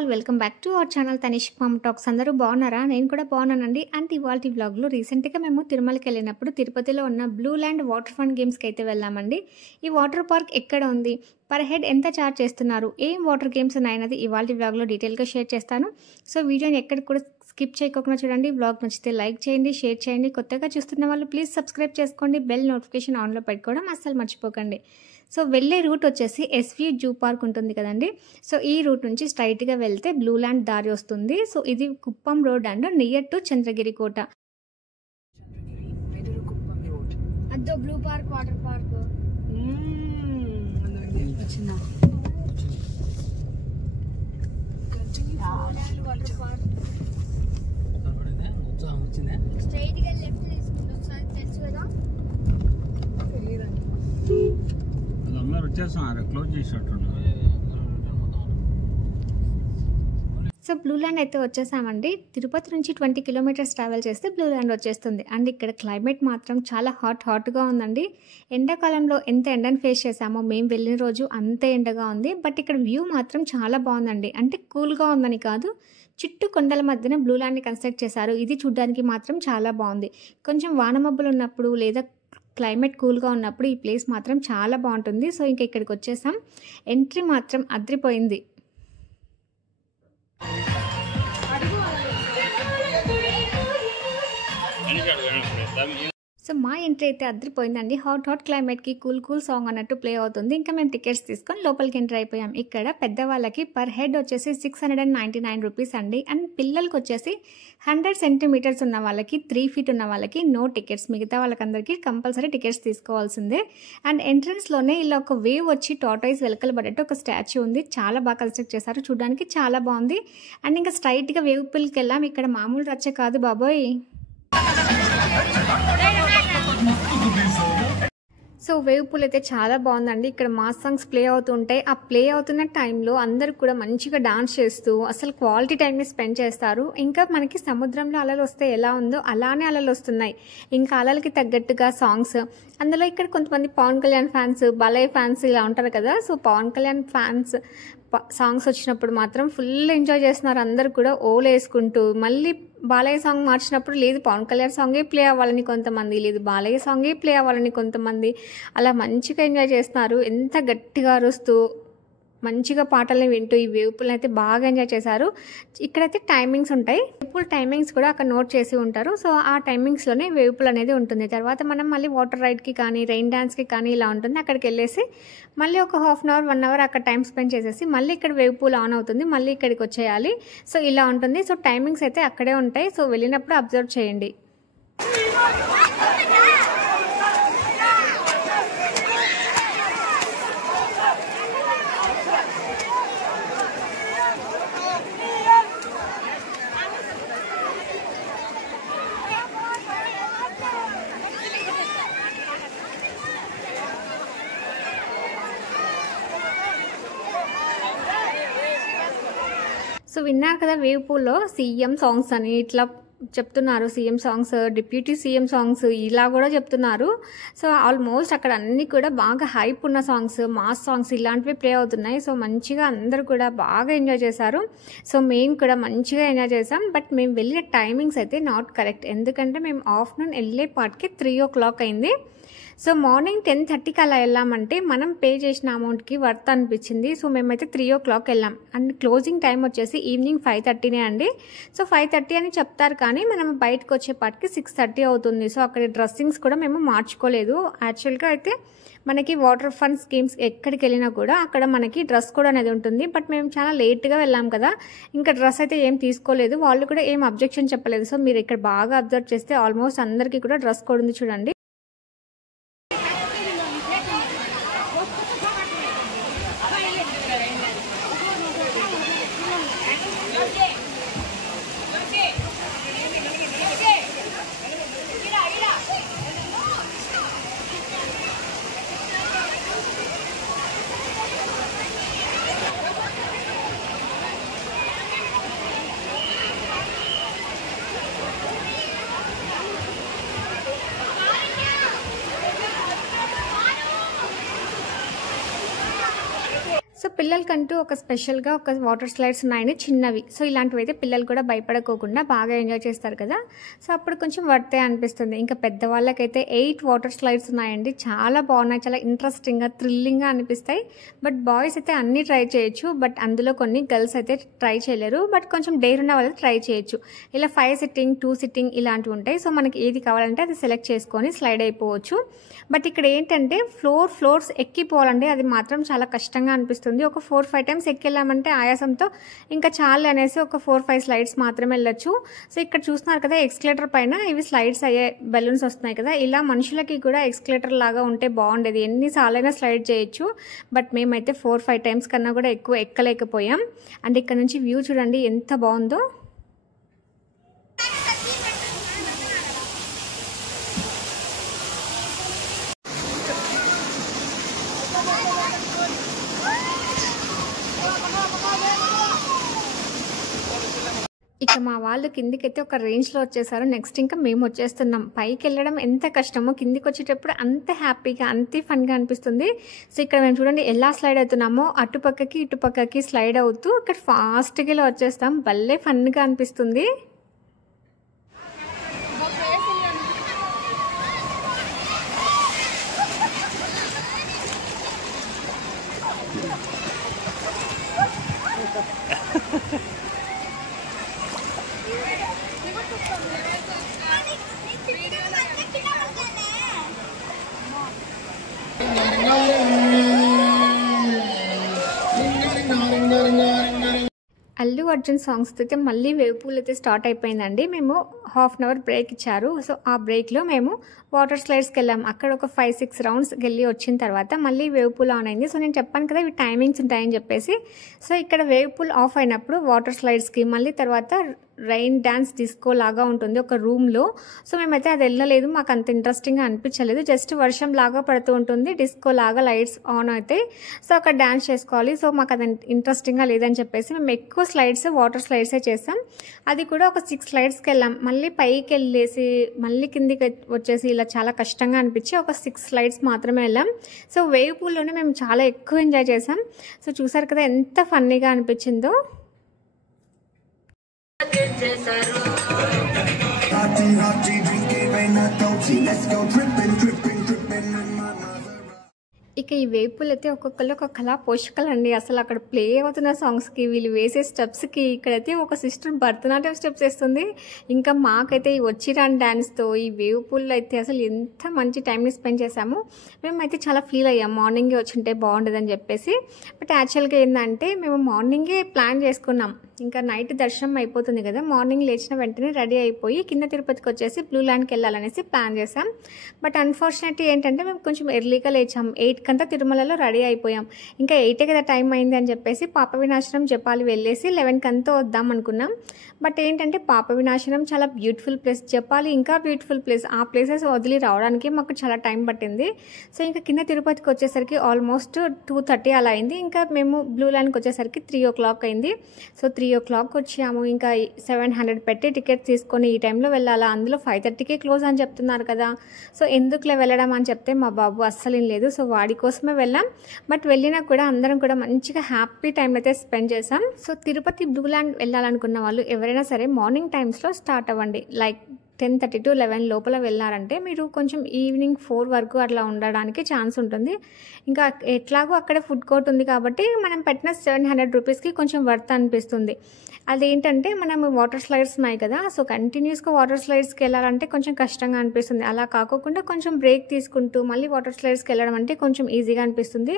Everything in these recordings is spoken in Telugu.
All welcome back to our channel Tanishq ma'am talks. అందరూ బాగున్నారా? నేను కూడా బాగున్నానండి. అండ్ ఇవాల్టి వ్లాగ్లో రీసెంట్గా మేము తిరుమలకి వెళ్ళినప్పుడు తిరుపతిలో ఉన్న బ్లూ ల్యాండ్ వాటర్ ఫన్ గేమ్స్కి అయితే వెళ్ళామండి. ఈ వాటర్ పార్క్ ఎక్కడ ఉంది, పర్ హెడ్ ఎంత ఛార్జ్ చేస్తున్నారు, ఏం వాటర్ గేమ్స్ ఉన్నాయన్నది ఇవాల్టి వ్లాగ్లో డీటెయిల్గా షేర్ చేస్తాను. సో వీడియోని ఎక్కడికి కూడా స్కిప్ చేయకుండా చూడండి. వ్లాగ్ నచ్చితే లైక్ చేయండి, షేర్ చేయండి. కొత్తగా చూస్తున్న వాళ్ళు ప్లీజ్ సబ్స్క్రైబ్ చేసుకోండి. బెల్ నోటిఫికేషన్ ఆన్లో పెట్టుకోవడం అస్సలు మర్చిపోకండి. సో వెళ్ళే రూట్ వచ్చేసి ఎస్వి జూ పార్క్ ఉంటుంది కదండి. సో ఈ రూట్ నుంచి స్ట్రైట్గా వెళ్తే బ్లూ ల్యాండ్ దారి వస్తుంది. సో ఇది Kuppam road and near to Chandragiri కోట. అదో blue park water park straight గా లెఫ్ట్ తీసుకుంటే ఒకసారి తెలుసు కదా. అందరూ వచ్చేస్తున్నారు, క్లోజ్ చేసేటట్టున్నారు. సో బ్లూ ల్యాండ్ అయితే వచ్చేసామండి. తిరుపతి నుంచి 20 కిలోమీటర్స్ ట్రావెల్ చేస్తే బ్లూ ల్యాండ్ వచ్చేస్తుంది. అండ్ ఇక్కడ క్లైమేట్ మాత్రం చాలా హాట్గా ఉందండి. ఎండాకాలంలో ఎంత ఎండను ఫేస్ చేసామో మేము వెళ్ళిన రోజు అంతే ఎండగా ఉంది. బట్ ఇక్కడ వ్యూ మాత్రం చాలా బాగుందండి. అంటే కూల్గా ఉందని కాదు, చుట్టూ కొండల మధ్యన బ్లూ ల్యాండ్ని కన్స్ట్రక్ట్ చేశారు. ఇది చూడడానికి మాత్రం చాలా బాగుంది. కొంచెం వానమబ్బులు ఉన్నప్పుడు లేదా క్లైమేట్ కూల్గా ఉన్నప్పుడు ఈ ప్లేస్ మాత్రం చాలా బాగుంటుంది. సో ఇంకా ఇక్కడికి వచ్చేసాం. ఎంట్రీ మాత్రం అద్రిపోయింది. సో మా ఎంట్రీ అయితే అద్రిపోయిందండి. హాట్ క్లైమేట్కి కూల్ సాంగ్ అన్నట్టు ప్లే అవుతుంది. ఇంకా మేము టికెట్స్ తీసుకొని లోపలికి ఎంటర్ అయిపోయాం. ఇక్కడ పెద్దవాళ్ళకి పర్ హెడ్ వచ్చేసి 699 రూపీస్ అండి. అండ్ పిల్లలకి వచ్చేసి 100 సెంటీమీటర్స్ ఉన్న వాళ్ళకి, 3 ఫీట్ ఉన్న వాళ్ళకి నో టికెట్స్. మిగతా వాళ్ళకందరికీ కంపల్సరీ టికెట్స్ తీసుకోవాల్సిందే. అండ్ ఎంట్రన్స్లోనే ఇలా ఒక వేవ్ వచ్చి టార్టాయిస్ వెలకలబడేట్టు ఒక స్టాచ్యూ ఉంది. చాలా బాగా కన్స్ట్రక్ట్ చేశారు, చూడడానికి చాలా బాగుంది. అండ్ ఇంకా స్ట్రైట్గా వేవ్ పూల్కి వెళ్ళాం. ఇక్కడ మామూలు రచ్చ కాదు బాబోయ్. సో వేవ్ పూల్ అయితే చాలా బాగుందండి. ఇక్కడ మాస్ సాంగ్స్ ప్లే అవుతుంటాయి. ఆ ప్లే అవుతున్న టైంలో అందరు కూడా మంచిగా డాన్స్ చేస్తూ అసలు క్వాలిటీ టైంని స్పెండ్ చేస్తారు. ఇంకా మనకి సముద్రంలో అలలు వస్తే ఎలా ఉందో అలానే అలలు వస్తున్నాయి. ఇంకా అలలకి తగ్గట్టుగా సాంగ్స్. అందులో ఇక్కడ కొంతమంది పవన్ కళ్యాణ్ ఫ్యాన్స్, బాలయ్య ఫ్యాన్స్ ఇలా ఉంటారు కదా. So Pawan Kalyan fans songs వచ్చినప్పుడు మాత్రం ఫుల్ ఎంజాయ్ చేస్తున్నారు. అందరు కూడా ఓలు వేసుకుంటూ, మళ్ళీ బాలయ్య సాంగ్ మార్చినప్పుడు లేదు పవన్ కళ్యాణ్ సాంగే ప్లే అవ్వాలని కొంతమంది, లేదు బాలయ్య సాంగే ప్లే అవ్వాలని కొంతమంది, అలా మంచిగా ఎంజాయ్ చేస్తున్నారు. ఎంత గట్టిగా అరుస్తూ మంచిగా పాటల్ని వింటూ ఈ వేవ్ పూల్ని అయితే బాగా ఎంజాయ్ చేశారు. ఇక్కడైతే టైమింగ్స్ ఉంటాయి. వేవ్ పూల్ టైమింగ్స్ కూడా అక్కడ నోట్ చేసి ఉంటారు. సో ఆ టైమింగ్స్లోనే వేవ్ పూల్ అనేది ఉంటుంది. తర్వాత మనం మళ్ళీ వాటర్ రైడ్కి కానీ రెయిన్ డాన్స్కి కానీ ఇలా ఉంటుంది. అక్కడికి వెళ్ళేసి మళ్ళీ ఒక హాఫ్ అన్ అవర్ 1 అవర్ అక్కడ టైం స్పెండ్ చేసేసి మళ్ళీ ఇక్కడ వేవ్ పూల్ ఆన్ అవుతుంది, మళ్ళీ ఇక్కడికి వచ్చేయాలి. సో ఇలా ఉంటుంది. సో టైమింగ్స్ అయితే అక్కడే ఉంటాయి. సో వెళ్ళినప్పుడు అబ్జర్వ్ చేయండి. సో విన్నారు కదా, వేవ్ పూల్లో సీఎం సాంగ్స్ అని ఇట్లా చెప్తున్నారు. CM songs, deputy CM songs ఇలా కూడా చెప్తున్నారు. సో ఆల్మోస్ట్ అక్కడ అన్నీ కూడా బాగా హైప్ ఉన్న సాంగ్స్, మాస్ సాంగ్స్ ఇలాంటివి ప్లే అవుతున్నాయి. సో మంచిగా అందరూ కూడా బాగా ఎంజాయ్ చేశారు. సో మేము కూడా మంచిగా ఎంజాయ్ చేసాం. బట్ మేము వెళ్ళిన టైమింగ్స్ అయితే నాట్ కరెక్ట్. ఎందుకంటే మేము ఆఫ్టర్నూన్ వెళ్ళే పాటికి 3 o'clock అయింది. సో మార్నింగ్ 10:30కి అలా వెళ్ళామంటే మనం పే చేసిన అమౌంట్కి వర్త్ అనిపించింది. సో మేమైతే 3 o'clock వెళ్ళాం. అండ్ క్లోజింగ్ టైం వచ్చేసి ఈవినింగ్ 5:30 అండి. సో 5:30 అని చెప్తారు, కానీ మనం బయటకు వచ్చేపాటికి 6:30 అవుతుంది. సో అక్కడ డ్రెస్సింగ్స్ కూడా మేము మార్చుకోలేదు. యాక్చువల్గా అయితే మనకి వాటర్ ఫన్ స్కీమ్స్ ఎక్కడికి వెళ్ళినా కూడా అక్కడ మనకి డ్రెస్ కోడ్ అనేది ఉంటుంది. బట్ మేము చాలా లేట్గా వెళ్ళాం కదా, ఇంకా డ్రెస్ అయితే ఏం తీసుకోలేదు. వాళ్ళు కూడా ఏం అబ్జెక్షన్ చెప్పలేదు. సో మీరు ఇక్కడ బాగా అబ్జర్వ్ చేస్తే ఆల్మోస్ట్ అందరికీ కూడా డ్రెస్ కోడ్ ఉంది చూడండి. పిల్లలకంటూ ఒక స్పెషల్‌గా ఒక వాటర్ స్లైడ్స్ ఉన్నాయండి చిన్నవి. సో, ఇలాంటివైతే పిల్లలు కూడా భయపడకోకుండా బాగా ఎంజాయ్ చేస్తారు కదా! సో, అప్పుడు కొంచెం వర్తే అనిపిస్తుంది. ఇంకా పెద్దవాళ్ళకైతే 8 వాటర్ స్లైడ్స్ ఉన్నాయండి. చాలా బాగున్నాయి. చాలా ఇంట్రెస్టింగ్‌గా, థ్రిల్లింగ్‌గా అనిపిస్తాయి. బట్ బాయ్స్ అయితే అన్నీ ట్రై చేయొచ్చు. బట్ అందులో కొన్ని గర్ల్స్ అయితే ట్రై చేయలేరు. బట్ కొంచెం డేర్ ఉన్న వాళ్ళు ట్రై చేయొచ్చు. ఇలా 5 సిట్టింగ్, 2 సిట్టింగ్ ఇలాంటివి ఉంటాయి. సో, మనకి ఏది కావాలంటే అది సెలెక్ట్ చేసుకొని స్లైడ్ అయిపోవచ్చు. బట్ ఇక్కడ ఏంటంటే ఫ్లోర్స్ ఎక్కిపోవాలండి. అది మాత్రం చాలా కష్టంగా అనిపిస్తుంది. ఒక 4, 5 టైమ్స్ ఎక్కెళ్ళామంటే ఆయాసంతో ఇంకా చాలు అనేసి ఒక 4, 5 స్లైడ్స్ మాత్రమే వెళ్ళొచ్చు. సో, ఇక్కడ చూస్తున్నారు కదా ఎక్స్కలేటర్ పైన ఇవి స్లైడ్స్ అయ్యే బెలూన్స్ వస్తున్నాయి కదా! ఇలా మనుషులకి కూడా ఎక్స్కలేటర్ లాగా ఉంటే బాగుండేది. ఎన్నిసార్లైనా స్లైడ్ చేయొచ్చు. బట్ మేమైతే 4, 5 టైమ్స్ కన్నా కూడా ఎక్కువ ఎక్కలేకపోయాం. అండ్ ఇక్కడ నుంచి వ్యూ చూడండి ఎంత బాగుందో. ఇక మా వాళ్ళు కిందికైతే ఒక రేంజ్‌లో వచ్చేసారు. నెక్స్ట్ ఇంకా మేము వచ్చేస్తున్నాం. పైకెళ్ళడం ఎంత కష్టమో కిందికొచ్చేటప్పుడు అంత హ్యాపీగా, అంతే ఫన్‌గా అనిపిస్తుంది. సో, ఇక్కడ మేము చూడండి ఎలా స్లైడ్ అవుతున్నామో అటుపక్కకి, ఇటుపక్కకి స్లైడ్ అవుతూ ఇక్కడ ఫాస్ట్‌గా ఇలా వచ్చేస్తాం. భలే ఫన్‌గా అనిపిస్తుంది. అల్లు అర్జున్ సాంగ్స్‌తో అయితే మళ్ళీ వేవ్ పూల్ అయితే స్టార్ట్ అయిపోయిందండి. మేము హాఫ్ అన్ అవర్ బ్రేక్ ఇచ్చారు. సో, ఆ బ్రేక్‌లో మేము వాటర్ స్లైడ్స్‌కి వెళ్ళాం. అక్కడ ఒక 5, 6 రౌండ్స్ వెళ్ళి వచ్చిన తర్వాత మళ్ళీ వేవ్ పూల్ ఆన్ అయింది. సో, నేను చెప్పాను కదా ఇవి టైమింగ్స్ ఉంటాయని చెప్పేసి. సో, ఇక్కడ వేవ్ పూల్ ఆఫ్ అయినప్పుడు వాటర్ స్లైడ్స్‌కి మళ్ళీ తర్వాత రైన్ డాన్స్ డిస్కో లాగా ఉంటుంది ఒక రూమ్‌లో. సో, మేమైతే అది వెళ్ళలేదు. మాకు అంత ఇంట్రెస్టింగ్‌గా అనిపించలేదు. జస్ట్ వర్షం లాగా పడుతూ ఉంటుంది. డిస్కో లాగా లైట్స్ ఆన్ అవుతాయి. సో, అక్కడ డాన్స్ చేసుకోవాలి. సో, మాకు అది ఇంట్రెస్టింగ్‌గా లేదని చెప్పేసి మేము ఎక్కువ స్లైడ్స్ వాటర్ స్లైడ్సే చేసాం. అది కూడా ఒక 6 స్లైడ్స్‌కి వెళ్ళాం. మళ్ళీ పైకి వెళ్ళేసి మళ్ళీ కిందికి వచ్చేసి ఇలా చాలా కష్టంగా అనిపించి ఒక 6 స్లైడ్స్ మాత్రమే వెళ్ళాం. సో, వేవ్ పూల్లోనే మేము చాలా ఎక్కువ ఎంజాయ్ చేసాం. సో, చూసారు కదా ఎంత ఫన్నీగా అనిపించిందో. ఇక ఈ వేవ్ పూల్ అయితే ఒక్కొక్కళ్ళు ఒక కళా పోషకాలండి. అసలు అక్కడ ప్లే అవుతున్న సాంగ్స్‌కి వీళ్ళు వేసే స్టెప్స్‌కి ఇక్కడైతే ఒక సిస్టర్ భరతనాట్యం స్టెప్స్ వేస్తుంది. ఇంకా మాకైతే ఈ వచ్చి రాని డాన్స్‌తో ఈ వేవ్ పూల్‌లో అయితే అసలు ఎంత మంచి టైంని స్పెండ్ చేశాము. మేమైతే చాలా ఫీల్ అయ్యాం మార్నింగే వచ్చుంటే బాగుండేదని చెప్పేసి. బట్ యాక్చువల్‌గా ఏందంటే మేము మార్నింగే ప్లాన్ చేసుకున్నాం. ఇంకా నైట్ దర్శనం అయిపోతుంది కదా! మార్నింగ్ లేచిన వెంటనే రెడీ అయిపోయి కింద తిరుపతికి వచ్చేసి బ్లూ ల్యాండ్‌కి వెళ్ళాలనేసి ప్లాన్ చేసాం. బట్ అన్‌ఫార్చునేట్‌లీ ఏంటంటే మేము కొంచెం ఎర్లీగా లేచాం. 8 కంతా తిరుమలలో రెడీ అయిపోయాం. ఇంకా 8 కదా టైం అయింది అని చెప్పేసి పాప వినాశనం జపాలి వెళ్ళేసి 11 కంతా వద్దాం అనుకున్నాం. బట్ ఏంటంటే పాప వినాశనం చాలా బ్యూటిఫుల్ ప్లేస్. జపాలి ఇంకా బ్యూటిఫుల్ ప్లేస్. ఆ ప్లేసెస్ వదిలి రావడానికి మాకు చాలా టైం పట్టింది. సో, ఇంకా కింద తిరుపతికి వచ్చేసరికి ఆల్మోస్ట్ 2:30 అలా అయింది. ఇంకా మేము బ్లూ ల్యాండ్‌కి వచ్చేసరికి 3:00 అయింది. సో, 3:00 వచ్చాము. ఇంకా 700 పెట్టి టికెట్ తీసుకొని ఈ టైంలో వెళ్ళాలా, అందులో 5:30కే క్లోజ్ అని చెప్తున్నారు కదా! సో, ఎందుకులే వెళ్ళడం అని చెప్తే మా బాబు అస్సలు లేదు. సో, వాడి కోసమే వెళ్ళాం. బట్ వెళ్ళినా కూడా అందరం కూడా మంచిగా హ్యాపీ టైం అయితే స్పెండ్ చేసాం. సో, తిరుపతి బ్లూ ల్యాండ్ వెళ్ళాలనుకున్న వాళ్ళు ఎవరైనా సరే మార్నింగ్ టైమ్స్‌లో స్టార్ట్ అవ్వండి. లైక్ 10:30 to 11 లోపల వెళ్ళారంటే మీరు కొంచెం ఈవినింగ్ 4 వరకు అట్లా ఉండడానికి ఛాన్స్ ఉంటుంది. ఇంకా ఎట్లాగో అక్కడే ఫుడ్ కోర్ట్ ఉంది కాబట్టి మనం పెట్టిన 700 రూపీస్‌కి కొంచెం వర్త్ అనిపిస్తుంది. అదేంటంటే మనం వాటర్ స్లైడ్స్ ఉన్నాయి కదా! సో, కంటిన్యూస్‌గా వాటర్ స్లైడ్స్‌కి వెళ్ళాలంటే కొంచెం కష్టంగా అనిపిస్తుంది. అలా కాకోకుండా కొంచెం బ్రేక్ తీసుకుంటూ మళ్ళీ వాటర్ స్లైడ్స్‌కి వెళ్ళడం అంటే కొంచెం ఈజీగా అనిపిస్తుంది.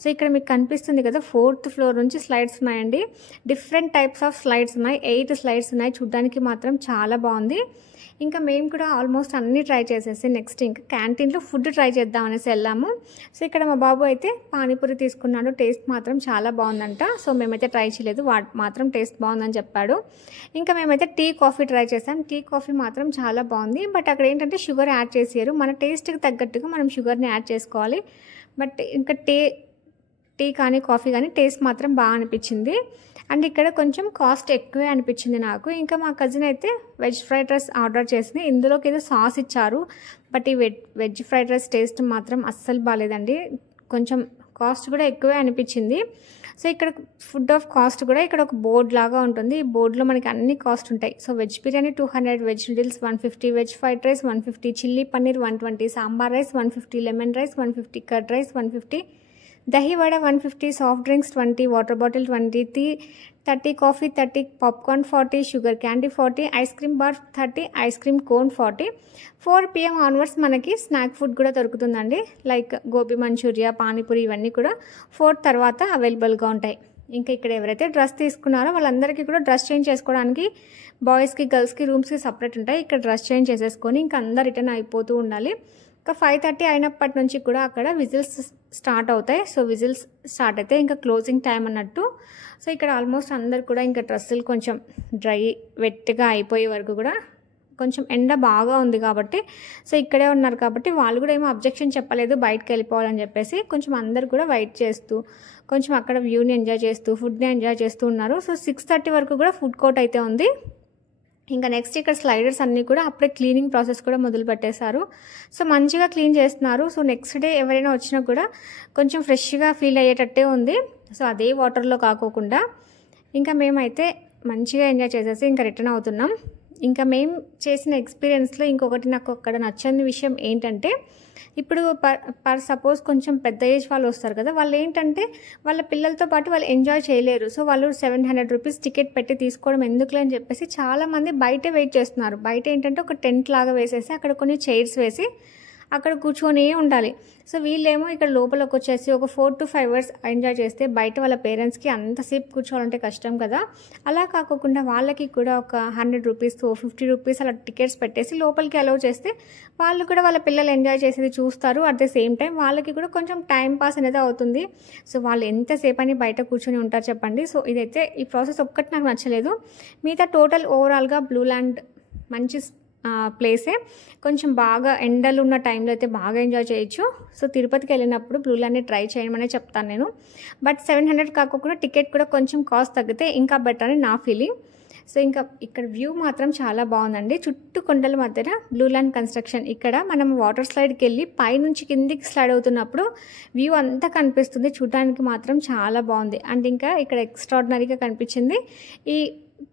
సో, ఇక్కడ మీకు కనిపిస్తుంది కదా! 4th ఫ్లోర్ నుంచి స్లైడ్స్ ఉన్నాయండి. డిఫరెంట్ టైప్స్ ఆఫ్ స్లైడ్స్ ఉన్నాయి. 8 స్లైడ్స్ ఉన్నాయి. చూడడానికి మాత్రం చాలా బాగుంది. ఇంకా మేము కూడా ఆల్మోస్ట్ అన్నీ ట్రై చేసేసి నెక్స్ట్ ఇంకా క్యాంటీన్లో ఫుడ్ ట్రై చేద్దాం అనేసి వెళ్ళాము. సో, ఇక్కడ మా బాబు అయితే పానీపూరి తీసుకున్నాడు. టేస్ట్ మాత్రం చాలా బాగుందంట. సో, మేమైతే ట్రై చేయలేదు. వాడు మాత్రం టేస్ట్ బాగుందని చెప్పాడు. ఇంకా మేమైతే టీ కాఫీ ట్రై చేసాం. టీ కాఫీ మాత్రం చాలా బాగుంది. బట్ అక్కడ ఏంటంటే షుగర్ యాడ్ చేసారు. మన టేస్ట్కి తగ్గట్టుగా మనం షుగర్ని యాడ్ చేసుకోవాలి. బట్ ఇంకా టీ కానీ కాఫీ కానీ టేస్ట్ మాత్రం బాగా అనిపించింది. అండ్ ఇక్కడ కొంచెం కాస్ట్ ఎక్కువే అనిపించింది నాకు. ఇంకా మా కజిన్ అయితే వెజ్ ఫ్రైడ్ రైస్ ఆర్డర్ చేసింది. ఇందులోకి ఏదో సాస్ ఇచ్చారు. బట్ ఈ వెజ్ ఫ్రైడ్ రైస్ టేస్ట్ మాత్రం అస్సలు బాగాలేదండి. కొంచెం కాస్ట్ కూడా ఎక్కువే అనిపించింది. సో ఇక్కడ ఫుడ్ ఆఫ్ కాస్ట్ కూడా ఇక్కడ ఒక బోర్డ్ లాగా ఉంటుంది. ఈ బోర్డులో మనకి అన్ని కాస్ట్ ఉంటాయి. So veg biryani 200, veg noodles 150, veg fried rice 150, chilli paneer 120, sambar rice 150, lemon rice 150, curd rice 150, dahi vada 150, soft drinks 20, water bottle 20, 30, coffee 30, popcorn 40, sugar candy 40, ice cream bar 30, ice cream cone 40. 4 PM onwards మనకి స్నాక్ ఫుడ్ కూడా దొరుకుతుందండి. లైక్ గోబీ మంచూరియా, పానీపూరి ఇవన్నీ కూడా 4 తర్వాత అవైలబుల్గా ఉంటాయి. ఇంకా ఇక్కడ ఎవరైతే డ్రెస్ తీసుకున్నారో వాళ్ళందరికీ కూడా డ్రెస్ చేంజ్ చేసుకోవడానికి బాయ్స్కి గర్ల్స్కి రూమ్స్కి సపరేట్ ఉంటాయి. ఇక్కడ డ్రెస్ చేంజ్ చేసేసుకొని ఇంకా అందరు రిటర్న్ అయిపోతూ ఉండాలి. ఇంకా 5:30 అయినప్పటి నుంచి కూడా అక్కడ విజిల్స్ స్టార్ట్ అవుతాయి. సో విజిల్స్ స్టార్ట్ అయితే ఇంకా క్లోజింగ్ టైం అన్నట్టు. సో ఇక్కడ ఆల్మోస్ట్ అందరు కూడా ఇంకా డ్రెస్సులు కొంచెం డ్రై వెట్గా అయిపోయే వరకు కూడా కొంచెం ఎండ బాగా ఉంది కాబట్టి సో ఇక్కడే ఉన్నారు కాబట్టి వాళ్ళు కూడా ఏమో అబ్జెక్షన్ చెప్పలేదు బయటకు వెళ్ళిపోవాలని చెప్పేసి. కొంచెం అందరు కూడా వెయిట్ చేస్తూ కొంచెం అక్కడ వ్యూని ఎంజాయ్ చేస్తూ ఫుడ్ని ఎంజాయ్ చేస్తూ ఉన్నారు. సో 6:30 వరకు కూడా ఫుడ్ కోర్ట్ అయితే ఉంది. ఇంకా నెక్స్ట్ ఇక్కడ స్లైడర్స్ అన్నీ కూడా అప్పుడే క్లీనింగ్ ప్రాసెస్ కూడా మొదలు పెట్టేశారు. సో మంచిగా క్లీన్ చేస్తున్నారు. సో నెక్స్ట్ డే ఎవరైనా వచ్చినా కూడా కొంచెం ఫ్రెష్గా ఫీల్ అయ్యేటట్టే ఉంది. సో అదే వాటర్లో కాకోకుండా ఇంకా మేమైతే మంచిగా ఎంజాయ్ చేసేసి ఇంకా రిటర్న్ అవుతున్నాం. ఇంకా మేము చేసిన ఎక్స్పీరియన్స్లో ఇంకొకటి నాకు అక్కడ నచ్చని విషయం ఏంటంటే ఇప్పుడు పర్ సపోజ్ కొంచెం పెద్ద ఏజ్ వాళ్ళు వస్తారు కదా, వాళ్ళు ఏంటంటే వాళ్ళ పిల్లలతో పాటు వాళ్ళు ఎంజాయ్ చేయలేరు. సో వాళ్ళు 700 రూపీస్ టికెట్ పెట్టి తీసుకోవడం ఎందుకులే అని చెప్పేసి చాలామంది బయటే వెయిట్ చేస్తున్నారు. బయట ఏంటంటే ఒక టెంట్ లాగా వేసేసి అక్కడ కొన్ని చైర్స్ వేసి అక్కడ కూర్చొని ఉండాలి. సో వీళ్ళేమో ఇక్కడ లోపలికి వచ్చేసి ఒక 4 to 5 hours ఎంజాయ్ చేస్తే బయట వాళ్ళ పేరెంట్స్కి అంతసేపు కూర్చోవాలంటే కష్టం కదా. అలా కాకుండా వాళ్ళకి కూడా ఒక 100 రూపీస్ 50 రూపీస్ అలా టికెట్స్ పెట్టేసి లోపలికి అలౌ చేస్తే వాళ్ళు కూడా వాళ్ళ పిల్లలు ఎంజాయ్ చేసేది చూస్తారు. అట్ ద సేమ్ టైం వాళ్ళకి కూడా కొంచెం టైం పాస్ అనేది అవుతుంది. సో వాళ్ళు ఎంతసేపు అని బయట కూర్చొని ఉంటారు చెప్పండి. సో ఇదైతే ఈ ప్రాసెస్ ఒక్కటి నాకు నచ్చలేదు. మిగతా టోటల్ ఓవరాల్గా బ్లూ ల్యాండ్ మంచి ప్లేసే. కొంచెం బాగా ఎండలు ఉన్న టైంలో అయితే బాగా ఎంజాయ్ చేయొచ్చు. సో తిరుపతికి వెళ్ళినప్పుడు బ్లూ ల్యాండ్ని ట్రై చేయమనే చెప్తాను నేను. బట్ 700 కాకుండా టికెట్ కూడా కొంచెం కాస్ట్ తగ్గితే ఇంకా బెటర్ అని నా ఫీలింగ్. సో ఇంకా ఇక్కడ వ్యూ మాత్రం చాలా బాగుందండి. చుట్టూ కొండల మధ్యన బ్లూ ల్యాండ్ కన్స్ట్రక్షన్. ఇక్కడ మనం వాటర్ స్లైడ్కి వెళ్ళి పైనుంచి కిందికి స్లైడ్ అవుతున్నప్పుడు వ్యూ అంతా కనిపిస్తుంది. చూడడానికి మాత్రం చాలా బాగుంది. అండ్ ఇంకా ఇక్కడ ఎక్స్ట్రాడినరీగా కనిపించింది ఈ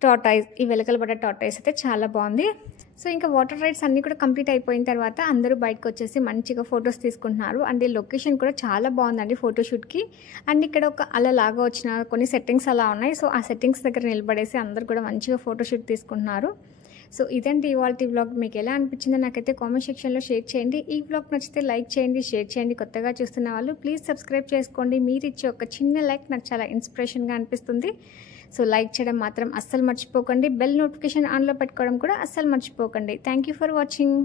టార్టాయిస్, ఈ వెలకలబడ్డ టార్టాయిస్ అయితే చాలా బాగుంది. సో ఇంకా వాటర్ రైడ్స్ అన్నీ కూడా కంప్లీట్ అయిపోయిన తర్వాత అందరూ బయటకు వచ్చేసి మంచిగా ఫొటోస్ తీసుకుంటున్నారు. అండ్ ఈ లొకేషన్ కూడా చాలా బాగుందండి ఫోటోషూట్కి. అండ్ ఇక్కడ ఒక అలలాగా వచ్చిన కొన్ని సెట్టింగ్స్ అలా ఉన్నాయి. సో ఆ సెట్టింగ్స్ దగ్గర నిలబడేసి అందరూ కూడా మంచిగా ఫోటోషూట్ తీసుకుంటున్నారు. సో ఇదండి ఇవాళ వ్లాగ్. మీకు ఎలా అనిపించిందో నాకైతే కామెంట్ సెక్షన్లో షేర్ చేయండి. ఈ వ్లాగ్ నచ్చితే లైక్ చేయండి, షేర్ చేయండి. కొత్తగా చూస్తున్న వాళ్ళు ప్లీజ్ సబ్స్క్రైబ్ చేసుకోండి. మీరు ఇచ్చే ఒక చిన్న లైక్ నాకు చాలా ఇన్స్పిరేషన్గా అనిపిస్తుంది. సో లైక్ చేయడం మాత్రం అస్సలు మర్చిపోకండి. బెల్ నోటిఫికేషన్ ఆన్లో పెట్టుకోవడం కూడా అస్సలు మర్చిపోకండి. Thank you for watching.